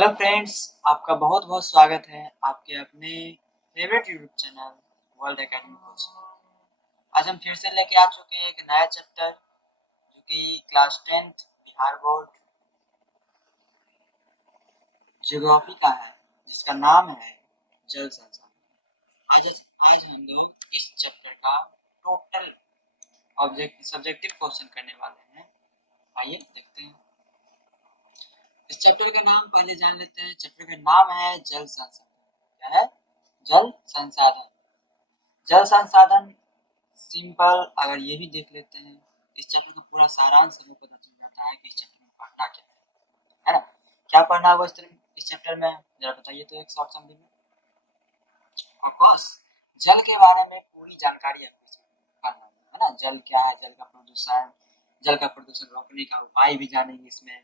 Hello friends, आपका बहुत बहुत स्वागत है आपके अपने favourite YouTube channel world academy coaching. आज हम फिर से लेके आ चुके हैं एक नया चैप्टर जो कि class 10th Bihar board geography का है, जिसका नाम है जल संसाधन। आज हम लोग इस चैप्टर का टोटल सब्जेक्टिव क्वेश्चन करने वाले हैं। आइए देखते हैं। इस चैप्टर का नाम पहले जान लेते हैं। चैप्टर का नाम है जल संसाधन। क्या है? जल संसाधन। जल संसाधन सिंपल अगर ये भी देख लेते हैं, इस चैप्टर का पूरा सारांश हमें पता चल जाता है कि इस चैप्टर में पढ़ना क्या है ना? क्या पढ़ना होगा इस चैप्टर में, जरा बताइए तो एक शॉर्ट समरी में। ऑफ कोर्स जल के बारे में पूरी जानकारी आपको इसमें पढ़ना है ना। जल क्या है, जल का प्रदूषण रोकने का उपाय भी जानेंगे इसमें,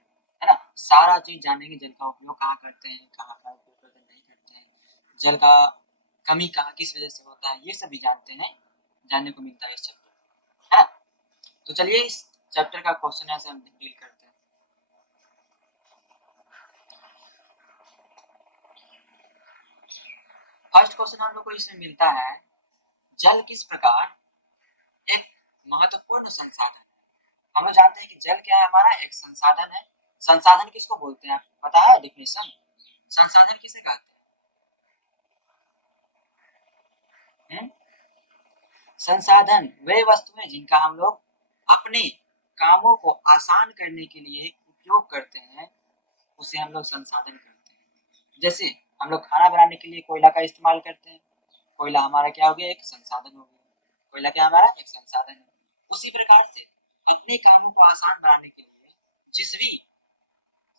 है ना। सारा चीज जानेंगे। जल का उपयोग कहाँ करते हैं, कहाँ का उपयोग करते हैं, नहीं करते हैं। जल का कमी कहाँ किस वजह से होता है, ये सब भी जानने को मिलता है इस चैप्टर, है ना। तो चलिए इस चैप्टर का क्वेश्चन ऐसे हम डील करते हैं। फर्स्ट क्वेश्चन हम लोग को इसमें मिलता है, जल किस प्रकार एक महत्वपूर्ण संसाधन है। हम लोग जानते हैं कि जल क्या है, हमारा एक संसाधन है। संसाधन किसको बोलते हैं, आपको पता है डेफिनेशन? संसाधन किसे कहते हैं? संसाधन वे वस्तुएं जिनका हम लोग अपने कामों को आसान करने के लिए उपयोग करते हैं, उसे हम लोग संसाधन कहते हैं। जैसे हम लोग खाना बनाने के लिए कोयला का इस्तेमाल करते हैं। कोयला हमारा क्या हो गया, एक संसाधन हो गया। कोयला क्या हमारा एक संसाधन है। उसी प्रकार से अपने कामों को आसान बनाने के लिए जिस भी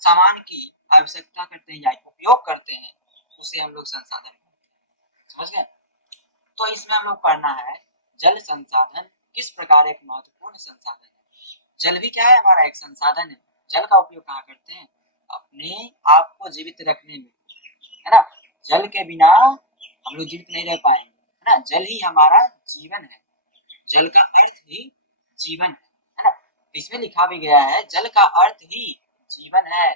सामान की आवश्यकता करते हैं या उपयोग करते हैं, उसे हम लोग संसाधन कहते हैं। समझ गए? तो इसमें हम लोग पढ़ना है, जल संसाधन किस प्रकार एक महत्वपूर्ण संसाधन है। जल भी क्या है, हमारा एक संसाधन है। जल का उपयोग कहाँ करते हैं, अपने आप को जीवित रखने में, है ना। जल के बिना हम लोग जीवित नहीं रह पाएंगे, है ना। जल ही हमारा जीवन है। जल का अर्थ ही जीवन है ना। इसमें लिखा भी गया है, जल का अर्थ ही जीवन है।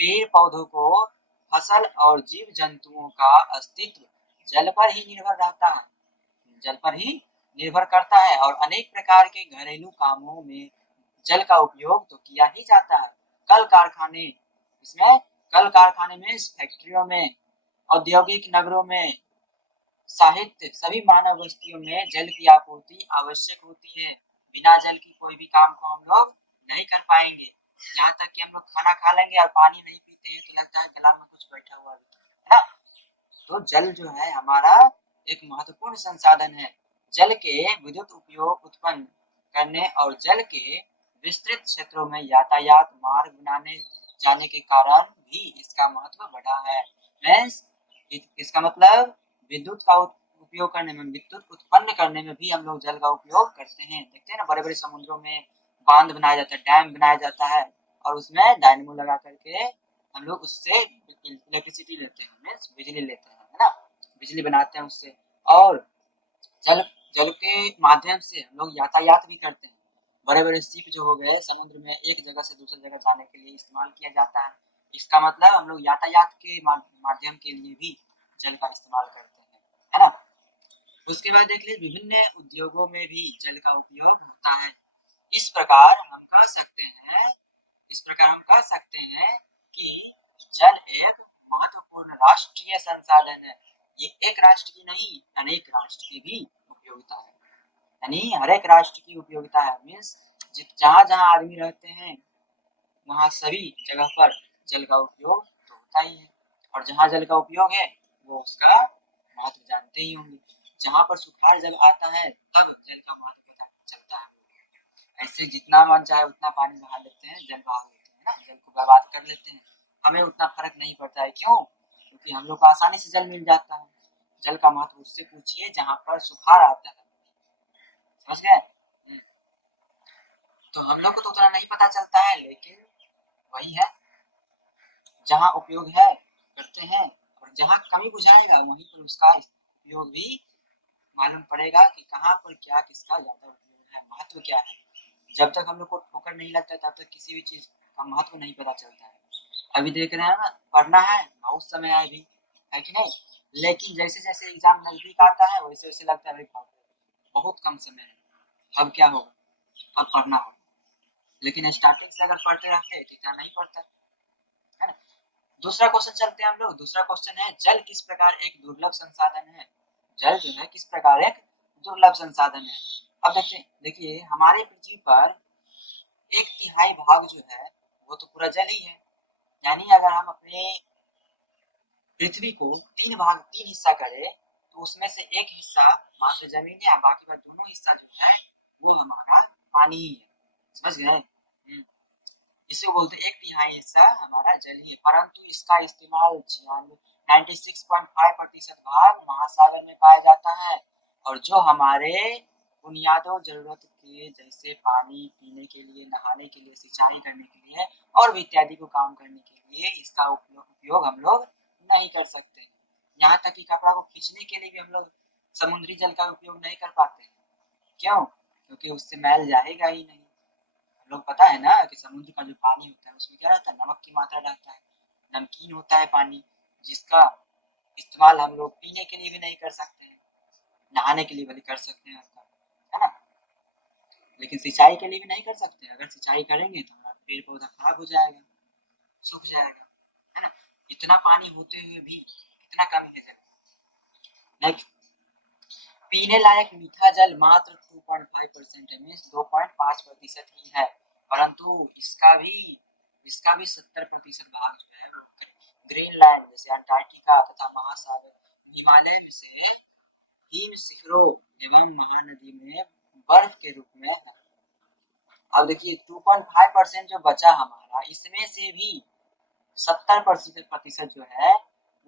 पेड़ पौधों को, फसल और जीव जंतुओं का अस्तित्व जल पर ही निर्भर रहता है, जल पर ही निर्भर करता है। और अनेक प्रकार के घरेलू कामों में जल का उपयोग तो किया ही जाता है। कल कारखाने, इसमें कल कारखाने में, फैक्ट्रियों में, औद्योगिक नगरों में, साहित्य, सभी मानव बस्तियों में जल की आपूर्ति आवश्यक होती है। बिना जल की कोई भी काम को हम लोग नहीं कर पाएंगे। यहाँ तक कि हम लोग खाना खा लेंगे और पानी नहीं पीते हैं तो लगता है गला में कुछ बैठा हुआ है ना। तो जल जो है हमारा एक महत्वपूर्ण संसाधन है। जल के विद्युत उपयोग उत्पन्न करने और जल के विस्तृत क्षेत्रों में यातायात मार्ग बनाने जाने के कारण भी इसका महत्व बढ़ा है। इसका मतलब विद्युत का उपयोग करने में, विद्युत उत्पन्न करने में भी हम लोग जल का उपयोग करते हैं। देखते हैं ना, बड़े बड़े समुद्रों में बांध बनाया जाता है, डैम बनाया जाता है, और उसमें डायनेमो लगा करके हम लोग उससे इलेक्ट्रिसिटी लेते हैं, मीन्स बिजली लेते हैं, है ना। बिजली बनाते हैं उससे। और जल जल के माध्यम से हम लोग यातायात भी करते हैं। बड़े बड़े शिप जो हो गए, समुद्र में एक जगह से दूसरी जगह जाने के लिए इस्तेमाल किया जाता है। इसका मतलब हम लोग यातायात के माध्यम के लिए भी जल का इस्तेमाल करते हैं, है ना। उसके बाद देख लीजिए, विभिन्न उद्योगों में भी जल का उपयोग होता है। इस प्रकार हम कह सकते हैं कि जल एक महत्वपूर्ण राष्ट्रीय संसाधन है। ये एक राष्ट्र की नहीं, अनेक राष्ट्र की भी उपयोगिता है। यानी हर एक राष्ट्र की उपयोगिता है, मीन्स जहाँ जहाँ आदमी रहते हैं वहाँ सभी जगह पर जल का उपयोग तो होता ही है। और जहाँ जल का उपयोग है वो उसका महत्व जानते ही होंगे। जहाँ पर सुखाड़ जल आता है तब जल का महत्व पता चलता है। ऐसे जितना मन चाहे उतना पानी बहा लेते हैं, जल बहा लेते हैं ना, जल को बर्बाद कर लेते हैं। हमें उतना फर्क नहीं पड़ता है। क्यों? क्योंकि हम लोग को आसानी से जल मिल जाता है। जल का महत्व उससे पूछिए जहाँ पर सुखाड़ आता है। समझ गए? तो हम लोग को तो उतना नहीं पता चलता है, लेकिन वही है, जहाँ उपयोग है करते हैं, और जहाँ कमी बुझाएगा वहीं पर उसका उपयोग भी मालूम पड़ेगा कि कहाँ पर क्या किसका ज्यादा उपयोग है, महत्व क्या है। जब तक हम लोग को ठोकर नहीं लगता तब तक किसी भी चीज का महत्व नहीं पता चलता है। अभी देख रहे हैं ना, पढ़ना है, बहुत समय है अभी, है कि नहीं? लेकिन जैसे जैसे एग्जाम नजदीक आता है वैसे वैसे लगता है भाई बाप रे, बहुत कम समय है, अब क्या होगा, अब पढ़ना होगा। लेकिन स्टार्टिंग से अगर पढ़ते रहते तो इतना नहीं पढ़ता, है ना? दूसरा क्वेश्चन चलते हैं हम लोग। दूसरा क्वेश्चन है, जल किस प्रकार एक दुर्लभ संसाधन है? जल जो है किस प्रकार एक दुर्लभ संसाधन है? अब देखिए देखिए हमारे पृथ्वी पर 1/3 भाग जो है वो तो पूरा जल ही है। यानी अगर हम अपने पृथ्वी को 3 हिस्सा करें तो उसमें से एक हिस्सा मात्र जमीन है, बाकी का दोनों हिस्सा जो है वो हमारा पानी ही है। समझ गए? इसे बोलते हैं 1/3 हिस्सा हमारा जल ही है, परंतु इसका इस्तेमाल 96.5% भाग महासागर में पाया जाता है। और जो हमारे बुनियादों जरूरत के जैसे पानी पीने के लिए, नहाने के लिए, सिंचाई करने के लिए और भी इत्यादि को काम करने के लिए इसका उपयोग हम लोग नहीं कर सकते। यहाँ तक कि कपड़ा को खींचने के लिए भी हम लोग समुद्री जल का उपयोग नहीं कर पाते। क्यों? क्योंकि उससे मैल जाएगा ही नहीं। हम लोग पता है ना कि समुद्र का जो पानी होता है उसमें क्या रहता है, नमक की मात्रा रहता है, नमकीन होता है पानी, जिसका इस्तेमाल हम लोग पीने के लिए भी नहीं कर सकते हैं, नहाने के लिए भले कर सकते हैं आपका, है ना? लेकिन सिंचाई के लिए भी नहीं कर सकते। अगर सिंचाई करेंगे तो हमारा पेड़ पौधा खराब हो जाएगा, सूख जाएगा, है ना? इतना पानी होते हुए भी कितना कमी है जल। नेक्स्ट, पीने लायक मीठा जल मात्र 2.5% है, मीन्स 2.5% ही है, परंतु इसका भी 70% भाग जो है वो ग्रीनलैंड जैसे अंटार्कटिका तथा महासागर, हिमालय में से हिम शिखरों एवं महानदी में बर्फ के रूप में है। अब देखिए 2.5% जो बचा हमारा, इसमें से भी 70% जो है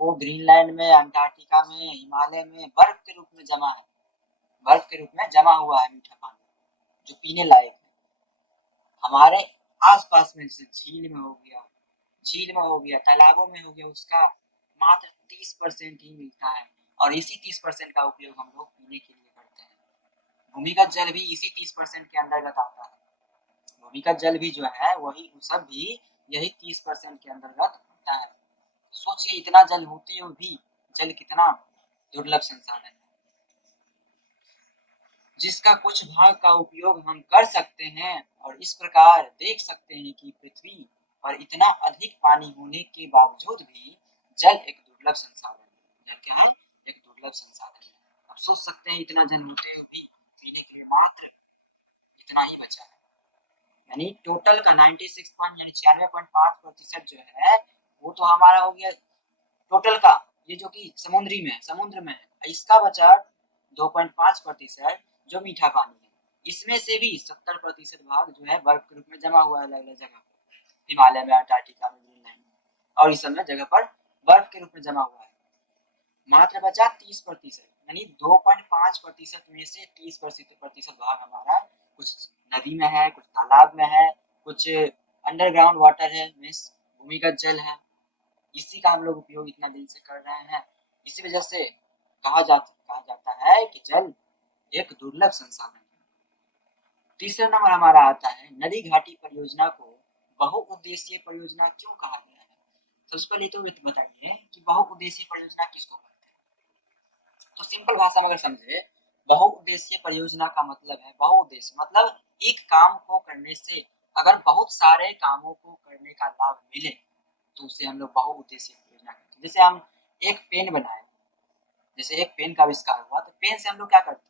वो ग्रीनलैंड में, अंटार्कटिका में, हिमालय में बर्फ के रूप में जमा है, बर्फ के रूप में जमा हुआ है मीठा पानी जो पीने लायक है। हमारे आसपास में जैसे झील में हो गया, तालाबों में हो गया, उसका मात्र 30% ही मिलता है, और इसी 30% का उपयोग हम लोग पीने के लिए करते हैं। भूमिगत जल भी इसी 30% के अंतर्गत आता है। भूमिगत जल भी जो है वही सब भी यही 30% के अंतर्गत आता है। सोचिए इतना जल होते हुए भी जल कितना दुर्लभ संसाधन है, जिसका कुछ भाग का उपयोग हम कर सकते हैं। और इस प्रकार देख सकते हैं कि पृथ्वी पर इतना अधिक पानी होने के बावजूद भी जल एक दुर्लभ संसाधन है। जल क्या है? एक दुर्लभ संसाधन है। अब सोच सकते हैं इतना जल होते हुए भी पीने के लिए मात्र इतना ही बचा है। यानी टोटल का 96 यानी 96.5% जो है वो तो हमारा हो गया टोटल का, ये जो कि समुद्र में है। इसका बचा 2.5% जो मीठा पानी है। इसमें से भी 70% भाग जो है बर्फ के रूप में जमा हुआ है अलग अलग जगह पर, हिमालय में, अंटार्कटिका में, ग्रीनलैंड में, और इस समय जगह पर बर्फ के रूप में जमा हुआ है। मात्र बचा 30%, यानी 2.5% में से 30% भाग हमारा कुछ नदी में है, कुछ तालाब में है, कुछ अंडरग्राउंड वाटर है, मीन्स भूमिगत जल है। इसी का हम लोग उपयोग इतना दिन से कर रहे हैं। इसी वजह से कहा जाता है कि जल एक दुर्लभ संसाधन है। तीसरा नंबर हमारा आता है, नदी घाटी परियोजना को बहुउद्देशीय परियोजना क्यों कहा गया है? सबसे पहले तो बताइए कि बहुउद्देशीय परियोजना किसको कहते हैं? तो सिंपल भाषा में अगर समझे, बहुउद्देशीय परियोजना का मतलब है, बहुउद्देश्य मतलब एक काम को करने से अगर बहुत सारे कामों को करने का लाभ मिले तो उसे हम लोग बहुउद्देशीय परियोजना कहते हैं। जैसे हम एक पेन बनाए, जैसे एक पेन का आविष्कार हुआ तो पेन से हम लोग क्या करते हैं,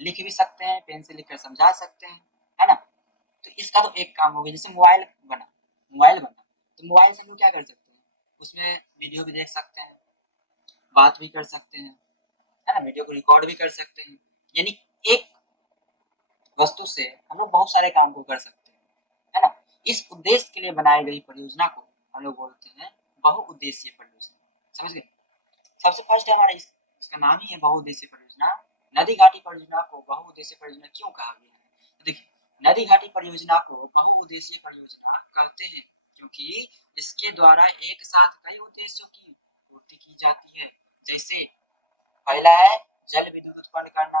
लिख भी सकते हैं, पेन से लिखकर समझा सकते हैं, है ना? तो इसका तो एक काम हो गया। जैसे मोबाइल बना तो मोबाइल से हम लोग क्या कर सकते हैं, उसमें वीडियो भी देख सकते हैं, बात भी कर सकते हैं, है ना? वीडियो को रिकॉर्ड भी कर सकते हैं। यानी एक वस्तु से हम लोग बहुत सारे काम को कर सकते हैं, है ना? इस उद्देश्य के लिए बनाई गई परियोजना को हम लोग बोलते हैं बहुउद्देशीय परियोजना। समझ गए? सबसे फर्स्ट है हमारा इसका नाम ही है बहुउद्देशीय परियोजना। नदी घाटी परियोजना को बहुउद्देशीय परियोजना क्यों कहा गया है? तो देखिए, नदी घाटी परियोजना को बहुउद्देशीय परियोजना कहते हैं क्योंकि इसके द्वारा एक साथ कई उद्देश्यों की पूर्ति की जाती है। जैसे पहला है जल विद्युत उत्पन्न करना,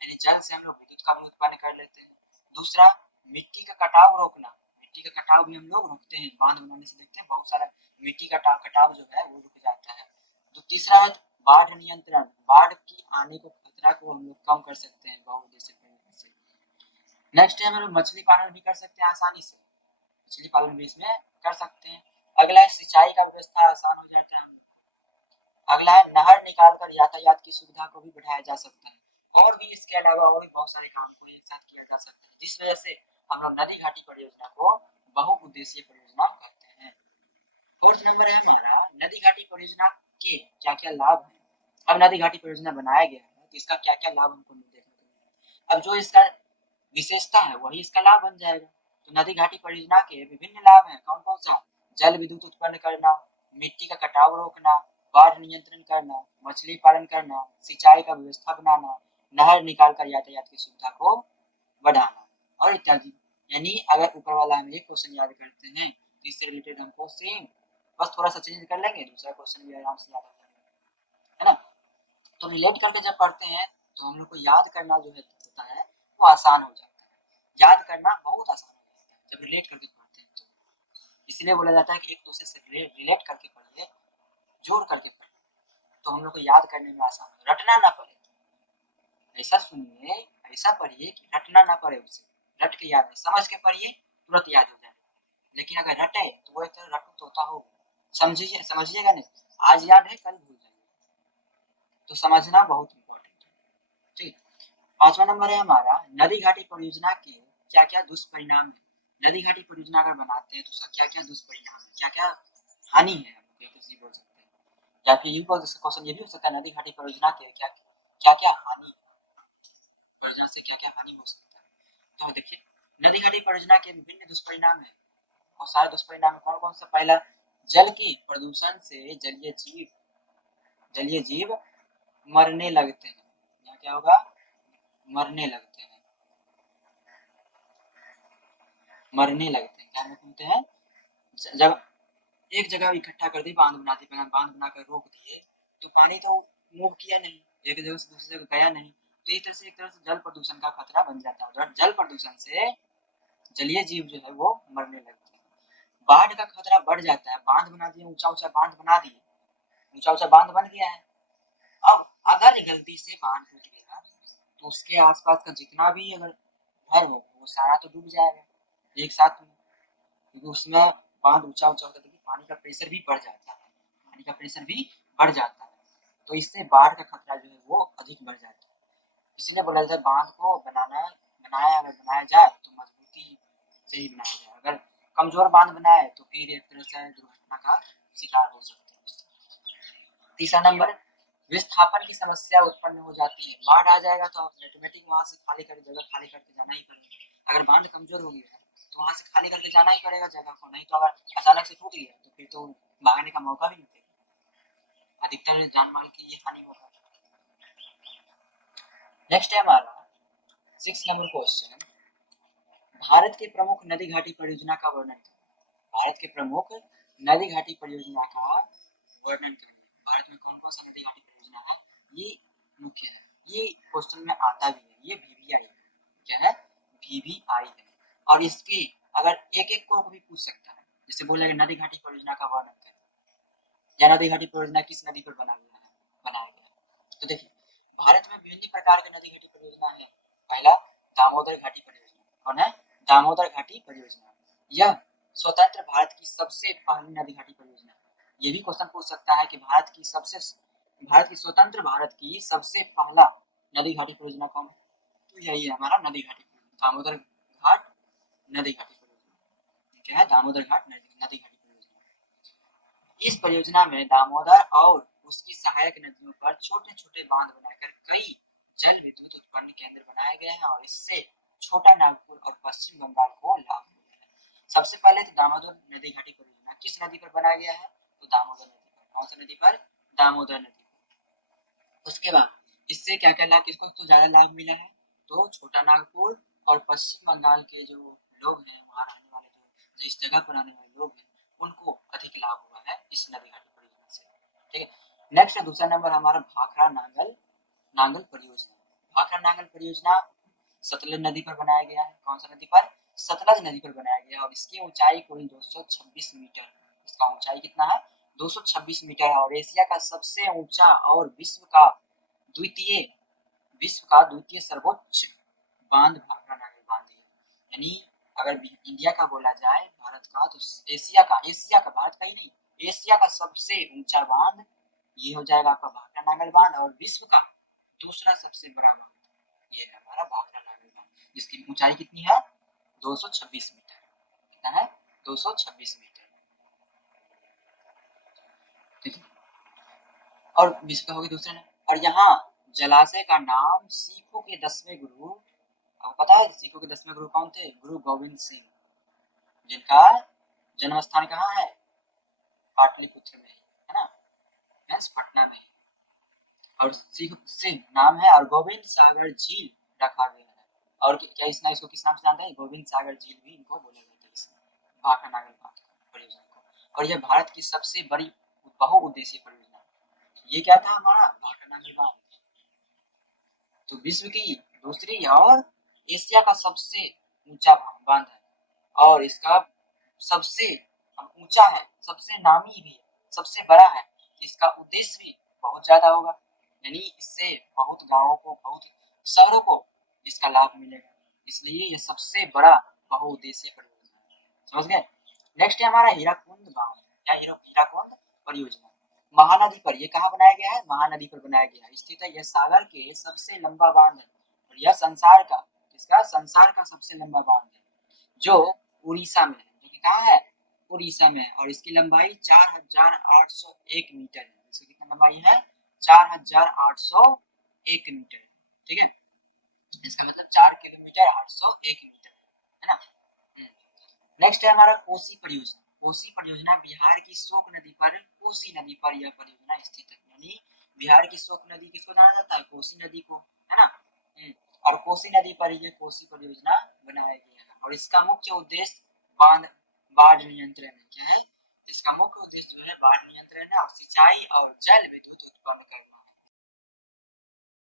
यानी जल से हम लोग विद्युत का भी उत्पन्न कर लेते हैं। दूसरा, मिट्टी का कटाव रोकना, मिट्टी का कटाव भी हम लोग रोकते हैं। बांध बनाने से देखते हैं बहुत सारा मिट्टी का कटाव जो है वो रुक जाता है। तो तीसरा है बाढ़ नियंत्रण, बाढ़ की आने को खतरा को हम लोग कम कर सकते हैं बहुउद्देशीय प्रयोग से। नेक्स्ट है हम लोग मछली पालन भी कर सकते हैं आसानी से, मछली पालन भी इसमें कर सकते हैं। अगला है सिंचाई का व्यवस्था आसान हो जाता है। अगला है नहर निकालकर यातायात की सुविधा को भी बढ़ाया जा सकता है, और भी इसके अलावा और भी बहुत सारे काम को एक साथ किया जा सकता है, जिस वजह से हम लोग नदी घाटी परियोजना को बहुउद्देशीय परियोजना कहते हैं। फोर्थ नंबर है हमारा नदी घाटी परियोजना के क्या क्या लाभ है। अब नदी घाटी परियोजना बनाया गया है तो इसका क्या क्या लाभ हमको देखने को मिलेगा। अब जो इसका विशेषता है वही इसका लाभ बन जाएगा। तो नदी घाटी परियोजना के विभिन्न लाभ हैं, कौन कौन सा? जल विद्युत उत्पन्न करना, मिट्टी का कटाव रोकना, बाढ़ नियंत्रण करना, मछली पालन करना, सिंचाई का व्यवस्था बनाना, नहर निकालकर यातायात की सुविधा को बढ़ाना और इत्यादि। यानी अगर ऊपर वाला हम एक क्वेश्चन याद करते हैं तो इससे रिलेटेड हमको सेम बस थोड़ा सा चेंज कर लेंगे, दूसरा क्वेश्चन भी आराम से याद हो जाएगा, है ना। तो रिलेट करके जब पढ़ते हैं तो हम लोग को याद करना जो है होता है वो आसान हो जाता है, याद करना बहुत आसान हो जाता है जब रिलेट करके पढ़ते हैं। तो इसलिए बोला जाता है कि एक दूसरे से रिलेट करके पढ़िए, जोड़ करके पढ़िए, तो हम लोग को याद करने में आसान हो, रटना ना पड़े। ऐसा सुनिए, ऐसा पढ़िए कि रटना ना पड़े, उसे रट के याद है, समझ के पढ़िए तुरंत याद हो जाए। लेकिन अगर रटे तो वो एक तरह रटू तोता हो, समझिए समझिएगा नहीं, आज याद है कल भूल जाएगा, तो समझना बहुत इम्पोर्टेंट है। ठीक। पांचवा नंबर है हमारा नदी घाटी परियोजना के क्या क्या दुष्परिणाम है। नदी घाटी परियोजना अगर बनाते हैं तो उसका क्या क्या दुष्परिणाम है, क्या क्या हानि है, हम बोल सकते हैं, या फिर ये क्वेश्चन ये भी हो सकता है नदी घाटी परियोजना के क्या क्या क्या हानि, परियोजना से क्या क्या हानि हो सकता है। तो देखिए नदी घाटी परियोजना के विभिन्न दुष्परिणाम है, और सारे दुष्परिणाम कौन कौन सा? पहला, जल की प्रदूषण से जलीय जीव मरने लगते हैं, या क्या होगा? मरने लगते हैं, मरने लगते हैं। क्या बोलते हैं? जब एक जगह इकट्ठा कर दी, बांध बना दी, बांध बनाकर रोक दिए, तो पानी तो मूव किया नहीं, एक जगह से दूसरी जगह गया नहीं, तो एक तरह से जल प्रदूषण का खतरा बन जाता है। और जल प्रदूषण से जलीय जीव जो है वो मरने लगते हैं। बाढ़ का खतरा बढ़ जाता है, बांध बना दिए, ऊंचा ऊंचा बांध बना दिए, ऊंचा ऊंचा बांध बन गया है, अब अगर गलती से बांध टूट गया तो उसके आसपास का जितना भी अगर घर हो वो सारा तो डूब जाएगा एक साथ में, क्योंकि उसमें बांध ऊंचा ऊंचा होता है तो पानी का प्रेशर भी बढ़ जाता है, पानी का प्रेशर भी बढ़ जाता है, तो इससे बाढ़ का खतरा जो है वो अधिक बढ़ जाता है। इसलिए बोला जाता है बांध को अगर बनाया जाए तो मजबूती से ही बनाया जाए, अगर कमजोर बांध बनाए तो फिर एक तरह से दुर्घटना का शिकार हो सकते हैं। तीसरा नंबर, विस्थापन की समस्या उत्पन्न हो जाती है। बाढ़ आ जाएगा तो ऑटोमेटिक वहां से जगह खाली करके जाना ही पड़ेगा। अगर बांध कमजोर हो गया है तो वहां से खाली करके जाना ही पड़ेगा जगह को, नहीं तो अगर अचानक से टूट गया तो फिर तो भागने का मौका भी नहीं देगा, अधिकतर जान माल की ये हानि होगा। नेक्स्ट है हमारा 6 नंबर क्वेश्चन, भारत के प्रमुख नदी घाटी परियोजना का वर्णन करें। भारत के प्रमुख नदी घाटी परियोजना का वर्णन करें। भारत में कौन कौन सा नदी घाटी परियोजना है ये मुख्य है, ये क्वेश्चन में आता भी है, ये वीवीआई है। क्या है? वीवीआई है, और इसकी अगर एक एक को भी पूछ सकता है, जैसे बोलेगा नदी घाटी परियोजना का वर्णन करें, या नदी घाटी परियोजना किस नदी पर बनाया गया। तो देखिए भारत में विभिन्न प्रकार की नदी घाटी परियोजना है। पहला, दामोदर घाटी परियोजना। कौन है? दामोदर घाटी परियोजना। यह स्वतंत्र भारत की सबसे पहली नदी घाटी परियोजना है। ये भी क्वेश्चन पूछ सकता है कि भारत की स्वतंत्र भारत की सबसे पहला नदी घाटी परियोजना कौन है? तो यही है हमारा नदी घाटी परियोजना, दामोदर घाट नदी घाटी परियोजना। क्या है? दामोदर घाट नदी घाटी परियोजना। इस परियोजना में दामोदर और उसकी सहायक नदियों पर छोटे छोटे बांध बनाकर कई जल विद्युत उत्पन्न केंद्र बनाए गए हैं, और इससे छोटा नागपुर और पश्चिम बंगाल को लाभ मिला है। सबसे पहले तो दामोदर नदी घाटी परियोजना किस नदी पर बनाया गया है? तो दामोदर नदी पर। कौन सा नदी पर? दामोदर नदी पर। उसके बाद इससे क्या क्या लाभ, किसको तो ज्यादा लाभ मिला है? तो छोटा नागपुर और पश्चिम बंगाल के जो लोग हैं, वहां रहने वाले जो इस जगह पर रहने वाले लोग हैं, उनको अधिक लाभ हुआ है इस नदी घाटी परियोजना से। ठीक है। नेक्स्ट है दूसरा नंबर हमारा भाखड़ा नांगल परियोजना। भाखड़ा नांगल परियोजना सतलज नदी पर बनाया गया है। कौन सा नदी पर? सतलज नदी पर बनाया गया है, और इसकी ऊंचाई कुल 226 मीटर इसका ऊंचाई कितना है 226 मीटर है और एशिया का सबसे ऊंचा और विश्व का द्वितीय सर्वोच्च बांध भाखड़ा नागल बांध है। यानी अगर इंडिया का बोला जाए भारत का तो एशिया का भारत का ही नहीं एशिया का सबसे ऊंचा बांध ये हो जाएगा आपका भाखड़ा नागल बांध और विश्व का दूसरा सबसे बड़ा बांध ये है हमारा भाखड़ा नागल बांध जिसकी ऊंचाई कितनी है 226 मीटर कितना है 226 मीटर ठीक है और विश्व का होगी दूसरा ने और यहाँ जलाशय का नाम सिखों के 10वें गुरु आपको पता है सिखों के 10वें गुरु कौन थे गुरु गोविंद सिंह जिनका जन्म स्थान कहाँ है पाटलिपुत्र में है ना यस पटना में और सिख सिंह नाम है और गोविंद सागर झील रखा गया है और क्या इसको किस नाम से जानते हैं गोविंद सागर झील भी इनको बोला जाता है इसमें भाखड़ा नागल बांध परियोजना को और यह भारत की सबसे बड़ी बहुउद्देशीय परियोजना ये क्या था हमारा भाखड़ा नागल बांध तो विश्व की दूसरी और एशिया का सबसे ऊंचा बांध है और इसका सबसे ऊंचा है सबसे नामी भी है सबसे बड़ा है इसका उद्देश्य भी बहुत ज्यादा होगा यानी इससे बहुत गांवों को बहुत शहरों को इसका लाभ मिलेगा इसलिए ये सबसे बड़ा बहुउद्देशीय परियोजना है समझ गए नेक्स्ट है हमारा हीराकुंड बांध या हीराकुंड परियोजना महानदी पर ये कहाँ बनाया गया है महानदी पर बनाया गया है स्थित है यह सागर के सबसे लंबा बांध है और यह संसार का सबसे लंबा बांध है जो उड़ीसा में है जो कि कहाँ है उड़ीसा में है और इसकी लंबाई 4801 मीटर है इसकी कितना लंबाई है 4801 मीटर ठीक है इसका मतलब 4 किलोमीटर 801 मीटर है ना नेक्स्ट है हमारा कोसी परियोजना बिहार की शोक नदी पर कोसी नदी पर यह परियोजना स्थित है यानी बिहार की शोक नदी किसको जाना जाता है कोसी नदी को है ना और कोसी नदी पर यह कोसी परियोजना बनाया गया है और इसका मुख्य उद्देश्य बाढ़ नियंत्रण है क्या है इसका मुख्य उद्देश्य जो है बाढ़ नियंत्रण है और सिंचाई और जल विद्युत उत्पन्न करना